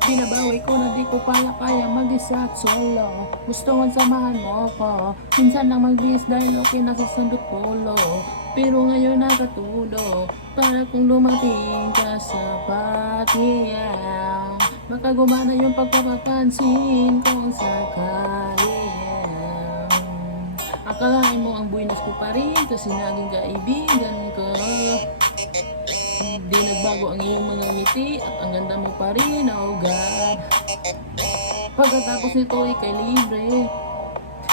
Binabawi ko na di ko pala kaya mag-isa at solo. Gusto kong samahan mo ko. Minsan lang mag-bis dahil okay na sa sundot polo. Pero ngayon nakatulo. Para kung dumating ka sa patiyang makagumana yung pagpapapansin kung sakali. Akalain mo ang buwinas ko pa rin kasi naging kaibigan ko. Di nagbago ang iyong mga ngiti at ang ganda mo pa rin, oh God. Pagkatapos nito ikay libre.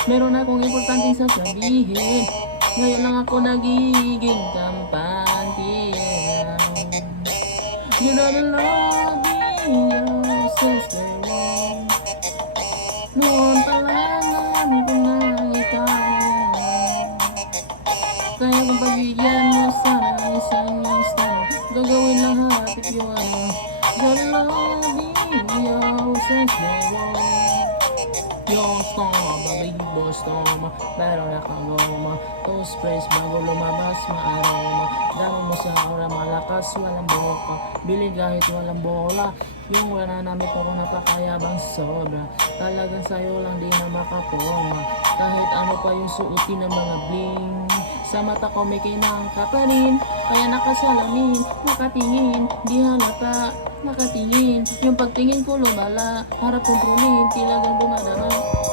Meron akong importanteng sasabihin. Ngayon lang ako nagiging kampante. You know the love me, sister. Noon pa lang alam ko na ikaw. Kaya kung pagigyan mo sana isang instant, gagawin lahat if you wanna. Your love me, sister. Yung storm, babibo storm. Pero nakangoma toothpaste bago lumabas maaroma. Damo mo sa aura malakas walang boka. Bili kahit walang bola. Yung wala namin ako napakayabang sobra. Talagang sa'yo lang di na makapoma. Kahit ano pa yung suotin ng mga bling. Sa mata ko may kinangka pa rin. Kaya nakasalamin, nakatingin. Di halata, nakatingin. Yung pagtingin ko lumala. Harap kontrolin, tilagang dumadama.